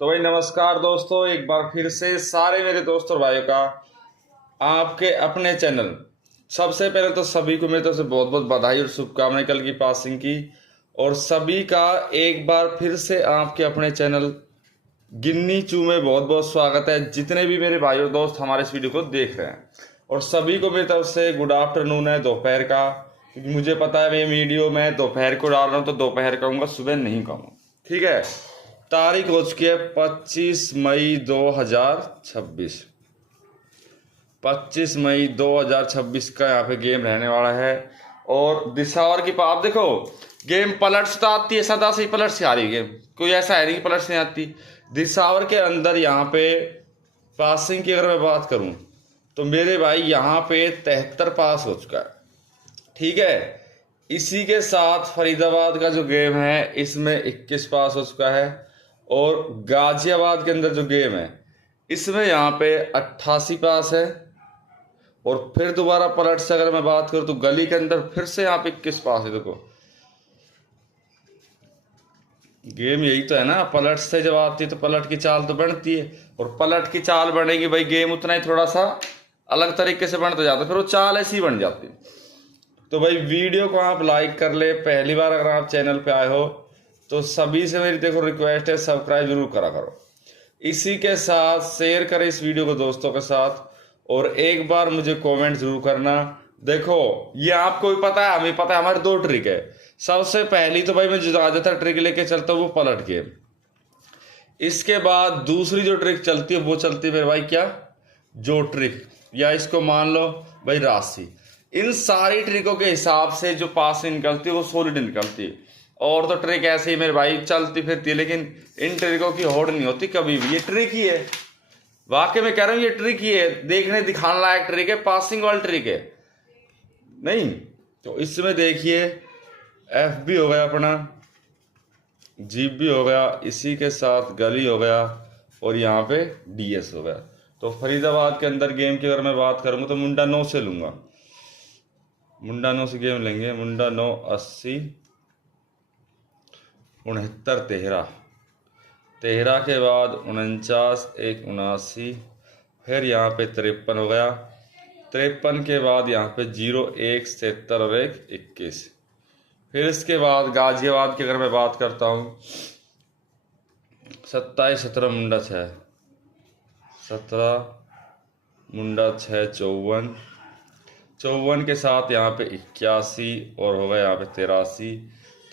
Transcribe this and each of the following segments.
तो भाई नमस्कार दोस्तों, एक बार फिर से सारे मेरे दोस्त और भाइयों का आपके अपने चैनल। सबसे पहले तो सभी को मेरी तरफ से बहुत बहुत बधाई और शुभकामनाएं कल की पासिंग की। और सभी का एक बार फिर से आपके अपने चैनल गिन्नी चू में बहुत बहुत स्वागत है, जितने भी मेरे भाई और दोस्त हमारे इस वीडियो को देख रहे हैं। और सभी को मेरी तरफ से गुड आफ्टरनून है, दोपहर का, क्योंकि मुझे पता है ये वीडियो मैं दोपहर को डाल रहा हूँ तो दोपहर कहूँगा, सुबह नहीं कहूँगा। ठीक है, तारीख हो चुकी है 25 मई 2026। 25 मई 2026 का यहाँ पे गेम रहने वाला है। और दिशावर की आप देखो, गेम पलट से तो आती है, सदा से ही पलट से आ रही है गेम, कोई ऐसा है नहीं कि पलट से नहीं आती। दिशावर के अंदर यहाँ पे पासिंग की अगर मैं बात करूँ तो मेरे भाई यहाँ पे 73 पास हो चुका है। ठीक है, इसी के साथ फरीदाबाद का जो गेम है इसमें 21 पास हो चुका है। और गाजियाबाद के अंदर जो गेम है इसमें यहाँ पे 88 पास है। और फिर दोबारा पलट से अगर मैं बात करूँ तो गली के अंदर फिर से यहाँ पे 21 पास है। देखो गेम यही तो है ना, पलट से जब आती है तो पलट की चाल तो बनती है, और पलट की चाल बनेगी भाई गेम उतना ही थोड़ा सा अलग तरीके से बनता जाता है, फिर वो चाल ऐसी बन जाती है। तो भाई वीडियो को आप लाइक कर ले। पहली बार अगर आप चैनल पे आए हो तो सभी से मेरी देखो रिक्वेस्ट है, सब्सक्राइब जरूर करा करो। इसी के साथ शेयर करें इस वीडियो को दोस्तों के साथ, और एक बार मुझे कमेंट जरूर करना। देखो ये आपको भी पता है, हमें पता है, हमारे दो ट्रिक है। सबसे पहली तो भाई मैं जो ज्यादातर ट्रिक लेके चलता हूँ वो पलट गेम। इसके बाद दूसरी जो ट्रिक चलती है वो चलती है मेरे भाई क्या, जो ट्रिक, या इसको मान लो भाई राशि। इन सारी ट्रिकों के हिसाब से जो पास निकलती है वो सॉलिड निकलती है। और तो ट्रिक ऐसे ही मेरे भाई चलती फिरती है, लेकिन इन ट्रिकों की होड़ नहीं होती कभी भी। ये ट्रिक ही है, वाकई में कह रहा हूँ, ये ट्रिक ही है, देखने दिखाने लायक ट्रिक है, पासिंग वाली ट्रिक है नहीं। तो इसमें देखिए एफ भी हो गया अपना, जीप भी हो गया, इसी के साथ गली हो गया, और यहाँ पे डीएस हो गया। तो फरीदाबाद के अंदर गेम की अगर मैं बात करूँगा तो मुंडा 9 से लूँगा, मुंडा 9 से गेम लेंगे। मुंडा 9 80 69 13, 13 के बाद 49 1 79, फिर यहाँ पे 53 हो गया। 53 के बाद यहाँ पे 0 1 77 और 1 21। फिर इसके बाद गाजियाबाद की अगर मैं बात करता हूँ 27 17 मुंडा 6 17 मुंडा 6 54, 54 के साथ यहाँ पे 81 और होगा यहाँ पे 83,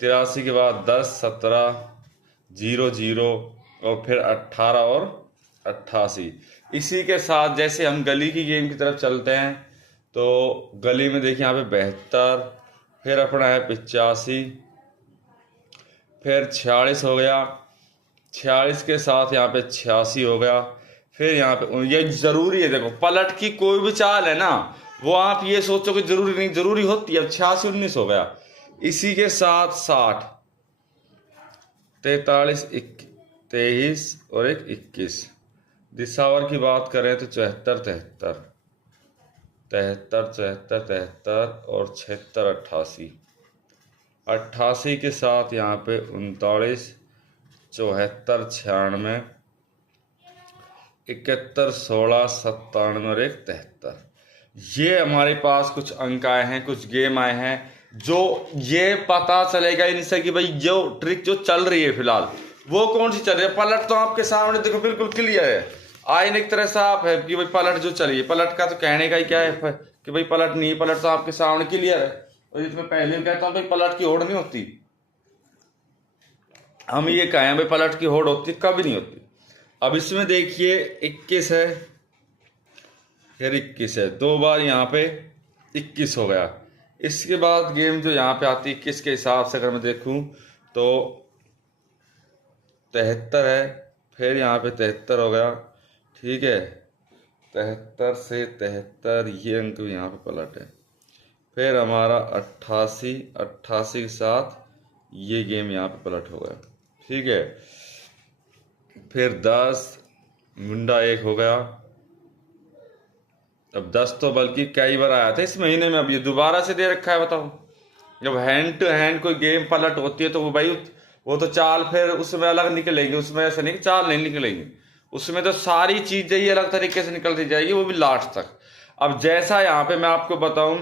83 के बाद 10 17 0 0 और फिर 18 और 88। इसी के साथ जैसे हम गली की गेम की तरफ चलते हैं तो गली में देखिए यहाँ पे 72, फिर अपना है 85, फिर 46 हो गया, 46 के साथ यहाँ पे 86 हो गया। फिर यहाँ पे ये जरूरी है, देखो पलट की कोई भी चाल है ना, वो आप ये सोचो कि जरूरी नहीं, जरूरी होती है। अब 86 19 हो गया, इसी के साथ 60 43 23 और 1 21। दिशावर की बात करें तो 74 73 73 74 73 और 76 88, 88 के साथ यहाँ पे 39 74 96 71 16 97 और 1 73। ये हमारे पास कुछ अंक आए हैं, कुछ गेम आए हैं, जो ये पता चलेगा इनसे कि भाई जो ट्रिक जो चल रही है फिलहाल वो कौन सी चल रही है। पलट तो आपके सामने देखो बिल्कुल क्लियर है, आईने एक तरह साफ है कि भाई पलट जो चली है। पलट का तो कहने का ही क्या है कि भाई पलट नहीं, पलट तो आपके सामने क्लियर है। और जिसमें पहले कहता हूँ भाई पलट की होड़ नहीं होती, हम ये कहें भाई पलट की होड़ होती, कभी नहीं होती। अब इसमें देखिए 21 है, फिर 21 है, 2 बार यहाँ पे 21 हो गया। इसके बाद गेम जो यहाँ पे आती है 21 के हिसाब से अगर मैं देखूँ तो 73 है, फिर यहाँ पे 73 हो गया। ठीक है, 73 से 73 ये अंक भी यहाँ पे पलट है। फिर हमारा 88 88 के साथ ये गेम यहाँ पे पलट हो गया। ठीक है, फिर 10 मुंडा 1 हो गया। अब 10 तो बल्कि कई बार आया था इस महीने में, अब ये दोबारा से दे रखा है। बताओ, जब हैंड टू हैंड कोई गेम पलट होती है तो वो भाई वो तो चाल फिर उसमें अलग निकलेंगे, उसमें ऐसा नहीं कि चाल नहीं निकलेंगी, उसमें तो सारी चीजें ही अलग तरीके से निकलती जाएगी, वो भी लास्ट तक। अब जैसा यहाँ पे मैं आपको बताऊं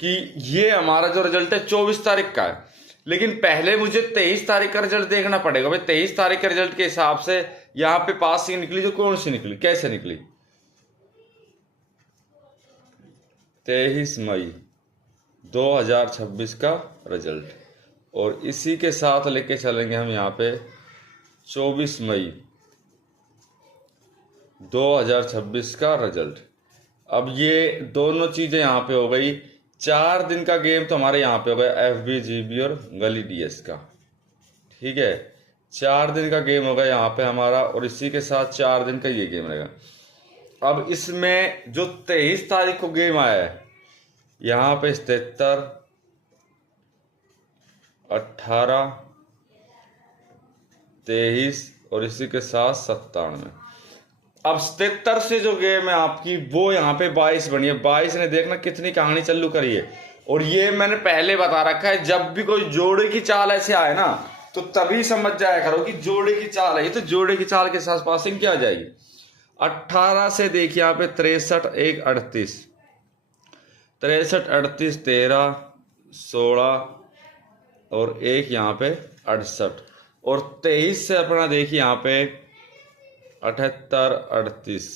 कि ये हमारा जो रिजल्ट है 24 तारीख का है, लेकिन पहले मुझे 23 तारीख का रिजल्ट देखना पड़ेगा। भाई 23 तारीख के रिजल्ट के हिसाब से यहाँ पे पासिंग निकली जो कौन सी निकली, कैसे निकली, 23 मई 2026 का रिजल्ट, और इसी के साथ लेके चलेंगे हम यहाँ पे 24 मई 2026 का रिजल्ट। अब ये दोनों चीजें यहाँ पे हो गई। 4 दिन का गेम तो हमारे यहाँ पे हो गया FB GB और गली DS का, ठीक है, 4 दिन का गेम होगा यहाँ पे हमारा, और इसी के साथ 4 दिन का ये गेम रहेगा। अब इसमें जो 23 तारीख को गेम आया है यहाँ पे 77, 18, 23 और इसी के साथ 97। अब 77 से जो गेम है आपकी वो यहाँ पे 22 बनी है। 22 ने देखना कितनी कहानी चालू करी है, और ये मैंने पहले बता रखा है, जब भी कोई जोड़े की चाल ऐसे आए ना तो तभी समझ जाया करो कि जोड़े की चाल है, ये तो जोड़े की चाल के साथ पासिंग क्या आ जाएगी। 18 से देखिए यहाँ पे 63, 1, 38, 63, 38, 13, 16 और एक यहाँ पे 68, और 23 से अपना देखिए यहाँ पे 78, 38,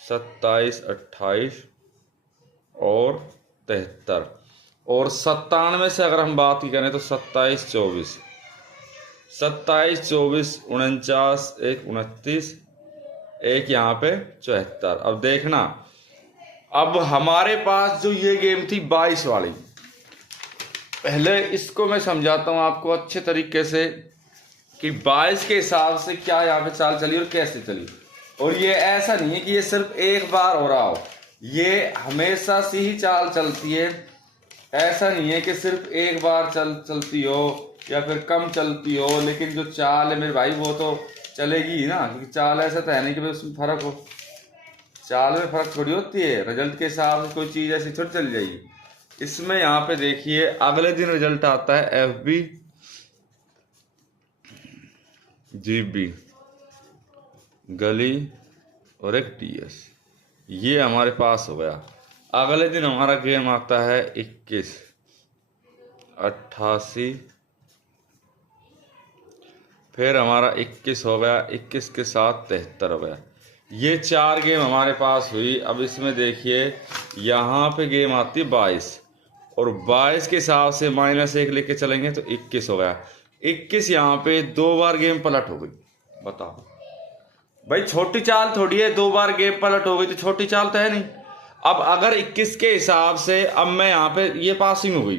27, 28 और 73, और 97 से अगर हम बात की करें तो 27, 24, 27, 24, 49, 1, 29, एक यहाँ पे 74। अब देखना, अब हमारे पास जो ये गेम थी 22 वाली, पहले इसको मैं समझाता हूँ आपको अच्छे तरीके से कि 22 के हिसाब से क्या यहाँ पे चाल चली और कैसे चली। और ये ऐसा नहीं है कि ये सिर्फ एक बार हो रहा हो, ये हमेशा से ही चाल चलती है। ऐसा नहीं है कि सिर्फ एक बार चलती हो या फिर कम चलती हो, लेकिन जो चाल है मेरे भाई वो तो चलेगी ही ना, क्योंकि चाल ऐसा तो है नहीं कि भाई उसमें फर्क हो, चाल में फर्क थोड़ी होती है। रिजल्ट के हिसाब से कोई चीज ऐसी थोड़ी चल जाएगी। इसमें यहाँ पे देखिए अगले दिन रिजल्ट आता है FB GB गली और एक DS, ये हमारे पास हो गया। अगले दिन हमारा गेम आता है 21, 88, फिर हमारा 21 हो गया, 21 के साथ 73 हो गया। ये 4 गेम हमारे पास हुई। अब इसमें देखिए यहाँ पे गेम आती है 22, और 22 के हिसाब से -1 लेके चलेंगे तो 21 हो गया। 21 यहाँ पे 2 बार गेम पलट हो गई। बताओ भाई, छोटी चाल थोड़ी है, 2 बार गेम पलट हो गई तो छोटी चाल तो है नहीं। अब अगर 21 के हिसाब से अब मैं यहाँ पे ये पासिंग हो गई,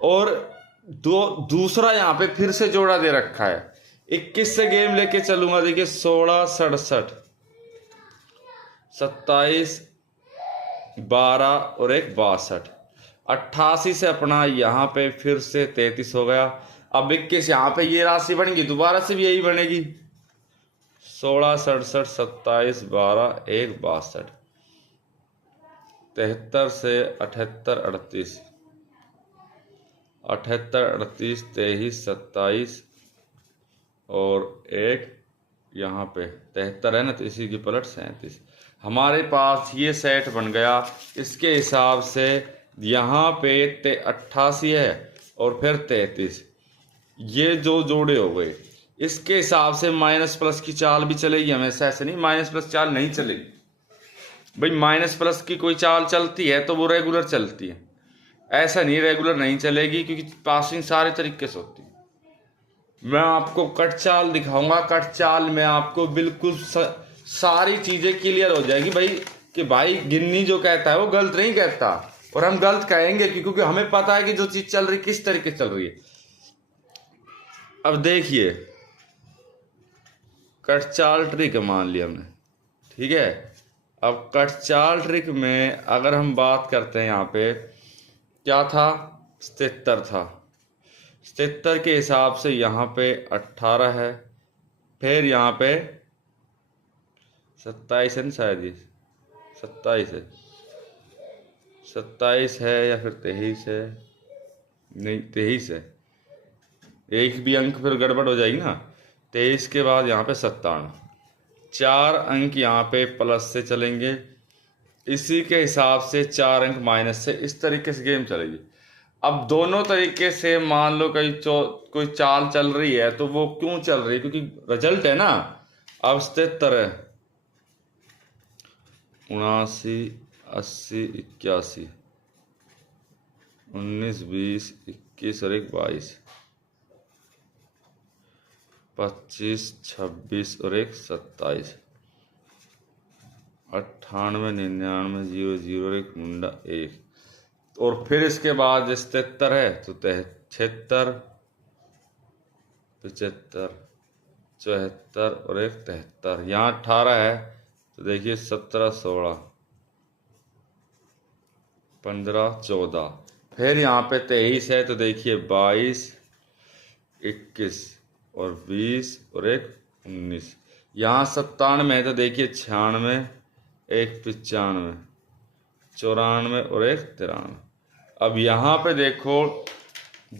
और दूसरा यहाँ पे फिर से जोड़ा दे रखा है, 21 से गेम लेके चलूंगा। देखिए 16, 67, 27, 12 और एक 62, 88 से अपना यहाँ पे फिर से 33 हो गया। अब 21 यहाँ पे ये राशि बनेगी, दोबारा से भी यही बनेगी, 16, 67, 27, 12, 1, 62, 73 से 78, 38, 78, 38, 23, 27 और एक यहाँ पे 73 है ना, तो इसी की पलट 37। हमारे पास ये सेट बन गया। इसके हिसाब से यहाँ पे 88 है और फिर 33, ये जो जोड़े हो गए। इसके हिसाब से माइनस प्लस की चाल भी चलेगी हमेशा, ऐसे नहीं माइनस प्लस चाल नहीं चलेगी। भाई माइनस प्लस की कोई चाल चलती है तो वो रेगुलर चलती है, ऐसा नहीं रेगुलर नहीं चलेगी, क्योंकि पासिंग सारे तरीके से होती है। मैं आपको कट चाल दिखाऊंगा, कट चाल में आपको बिल्कुल सारी चीजें क्लियर हो जाएगी भाई, कि भाई गिन्नी जो कहता है वो गलत नहीं कहता, और हम गलत कहेंगे क्योंकि हमें पता है कि जो चीज चल रही किस तरीके चल रही है। अब देखिए कट चाल ट्रिक मान लिया हमने, ठीक है। अब कट चाल ट्रिक में अगर हम बात करते हैं, यहाँ पे क्या था, 77 था, 77 के हिसाब से यहाँ पे 18 है, फिर यहाँ पे 27 है ना, शायद ये 27 है, 27 है या फिर 23 है, नहीं 23 है, एक भी अंक फिर गड़बड़ हो जाएगी ना। 23 के बाद यहाँ पे 97, 4 अंक यहाँ पे प्लस से चलेंगे, इसी के हिसाब से 4 अंक माइनस से, इस तरीके से गेम चलेगी। अब दोनों तरीके से मान लो कोई चाल चल रही है, तो वो क्यों चल रही है, क्योंकि रिजल्ट है ना। अब 77 है, 79, 80, 81, 19, 20, 21 और 22, 25, 26 और 27, 98, 99, 00 और 1 मुंडा 1। और फिर इसके बाद 77 है तो 76, 75, 74 और 1 73। यहाँ 18 है तो देखिए 17, 16, 15, 14। फिर यहाँ पे 23 है तो देखिए 22, 21 और 20 और 1 19। यहाँ 97 है तो देखिए 96, 1 95, 94 और 1 93। अब यहाँ पे देखो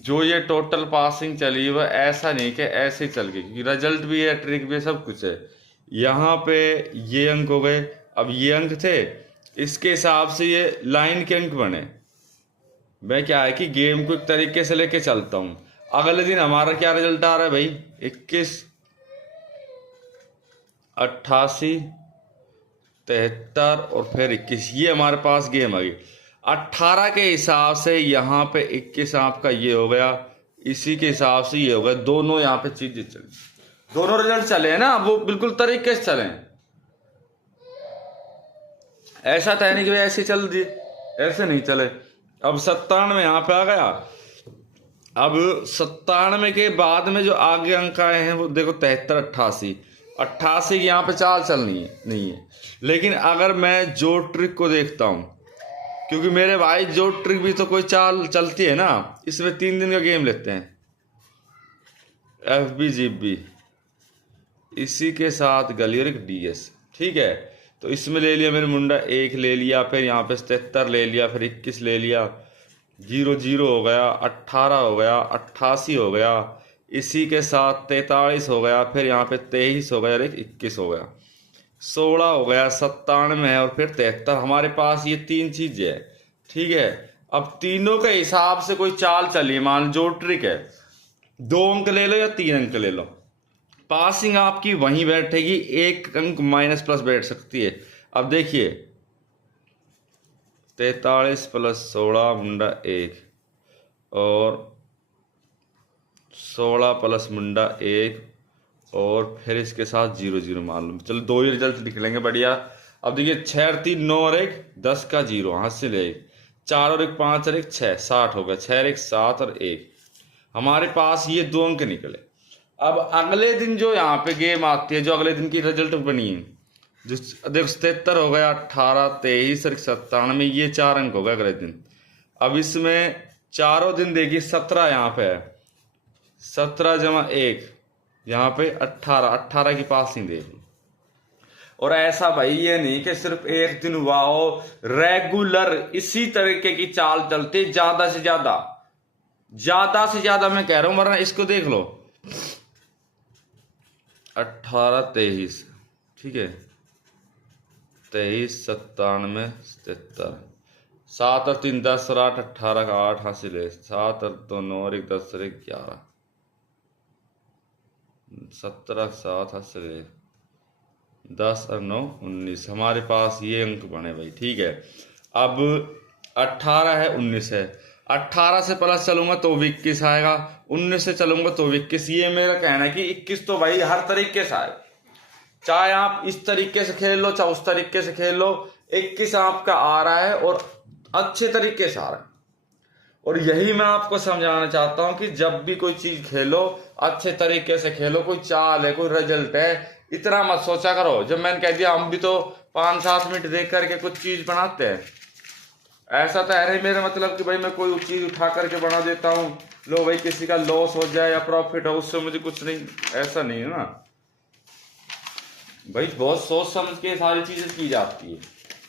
जो ये टोटल पासिंग चली वह ऐसा नहीं कि ऐसे ही चल गई, क्योंकि रिजल्ट भी है, ट्रिक भी है, सब कुछ है। यहाँ पे ये अंक हो गए, अब ये अंक थे, इसके हिसाब से ये लाइन के अंक बने। मैं क्या है कि गेम को एक तरीके से लेके चलता हूँ। अगले दिन हमारा क्या रिजल्ट आ रहा है भाई, 21, 88, 73 और फिर 21। ये हमारे पास गेम आ गई। 18 के हिसाब से यहाँ पे 21 आपका ये हो गया, इसी के हिसाब से ये हो गया। दोनों यहाँ पे चीजें चली, दोनों रिजल्ट चले हैं ना, वो बिल्कुल तरीके से चले। ऐसा तो है नहीं कि भाई ऐसे चल दिए, ऐसे नहीं चले। अब 97 यहाँ पे आ गया। अब 97 के बाद में जो आगे अंक आए हैं वो देखो 73, 88, 88 की यहाँ पे चाल चलनी है नहीं है। लेकिन अगर मैं जो ट्रिक को देखता हूँ, क्योंकि मेरे भाई जो ट्रिक भी तो कोई चाल चलती है ना, इसमें 3 दिन का गेम लेते हैं, FB GB, इसी के साथ गली और एक DS, ठीक है। तो इसमें ले लिया मैंने मुंडा 1 ले लिया, फिर यहाँ पे 77 ले लिया, फिर 21 ले लिया, 00 हो गया, 18 हो गया, 88 हो गया, इसी के साथ 43 हो गया, फिर यहाँ पे 23 हो गया और 21 हो गया, 16 हो गया, 97 है और फिर 73। हमारे पास ये 3 चीजें है, ठीक है। अब तीनों के हिसाब से कोई चाल चलिए, मान जो ट्रिक है, 2 अंक ले लो या 3 अंक ले लो, पासिंग आपकी वहीं बैठेगी, 1 अंक माइनस प्लस बैठ सकती है। अब देखिए 43 + 16 मुंडा 1 और 16 + मुंडा 1 और फिर इसके साथ 00 मान लो। चलो 2 ही रिजल्ट निकलेंगे, बढ़िया। अब देखिए 6 और 3 9 और 1 10 का 0, हाथ से ले 4 और 1 5 और 1 6, 60 हो गया, 6 और 1 7 और 1। हमारे पास ये 2 अंक निकले। अब अगले दिन जो यहाँ पे गेम आती है, जो अगले दिन की रिजल्ट बनी है, जो देखो 77 हो गया, 18, 23 और 97, ये 4 अंक हो गए अगले दिन। अब इसमें चारों दिन देखिए 17 यहाँ पे है, 17 जमा 1 यहाँ पे 18, 18 की पासिंग देख लो। और ऐसा भाई ये नहीं कि सिर्फ एक दिन हुआ हो, रेगुलर इसी तरीके की चाल चलती, ज्यादा से ज्यादा मैं कह रहा हूं, वरना इसको देख लो 18, 23, ठीक है, 23, 97, 77, 7 और 3 10 और 8 18 का 8 हासिल है, 7 और 2 9 और 1 10 और 1 11, 17 7 हासिल है, 10 और 9 19। हमारे पास ये अंक बने भाई, ठीक है। अब 18 है, 19 है, 18 से प्लस चलूंगा तो 21 आएगा, 19 से चलूंगा तो 21। ये मेरा कहना है कि 21 तो भाई हर तरीके से आएगा, चाहे आप इस तरीके से खेल लो चाहे उस तरीके से खेल लो, 21 आपका आ रहा है और अच्छे तरीके से आ रहा है। और यही मैं आपको समझाना चाहता हूं कि जब भी कोई चीज खेलो अच्छे तरीके से खेलो, कोई चाल है कोई रिजल्ट है, इतना मत सोचा करो। जब मैंने कह दिया, हम भी तो 5-7 मिनट देख करके कुछ चीज बनाते हैं, ऐसा तो है नहीं मेरा मतलब कि भाई मैं कोई चीज उठा करके बना देता हूँ, लो भाई किसी का लॉस हो जाए या प्रॉफिट हो उससे मुझे कुछ नहीं, ऐसा नहीं है ना भाई। बहुत सोच समझ के सारी चीजें की जाती है,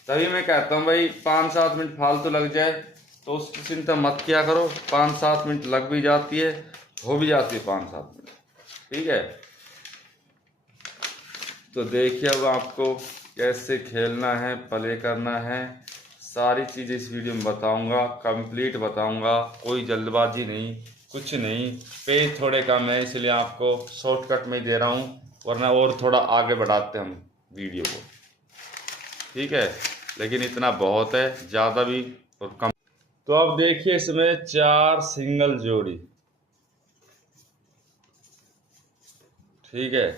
तभी मैं कहता हूँ भाई 5-7 मिनट फालतू लग जाए तो उसकी चिंता मत किया करो, 5-7 मिनट लग भी जाती है हो भी जाती है 5-7 मिनट। ठीक है, तो देखिए अब आपको कैसे खेलना है, प्ले करना है, सारी चीज़ें इस वीडियो में बताऊंगा, कंप्लीट बताऊंगा, कोई जल्दबाजी नहीं, कुछ नहीं। पेज थोड़े कम है इसलिए आपको शॉर्टकट में ही दे रहा हूँ, वरना और थोड़ा आगे बढ़ाते हम वीडियो को। ठीक है, लेकिन इतना बहुत है, ज़्यादा भी और कम। तो अब देखिए इसमें 4 सिंगल जोड़ी। ठीक है,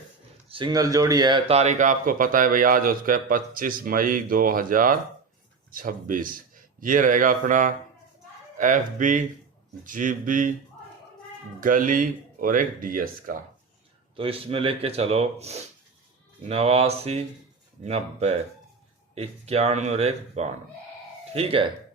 सिंगल जोड़ी है। तारीख आपको पता है भाई, आज उसका 25 मई 2026। ये रहेगा अपना FB, GB, गली और एक DS का। तो इसमें लेके चलो 89, 90, 91 और 92। ठीक है,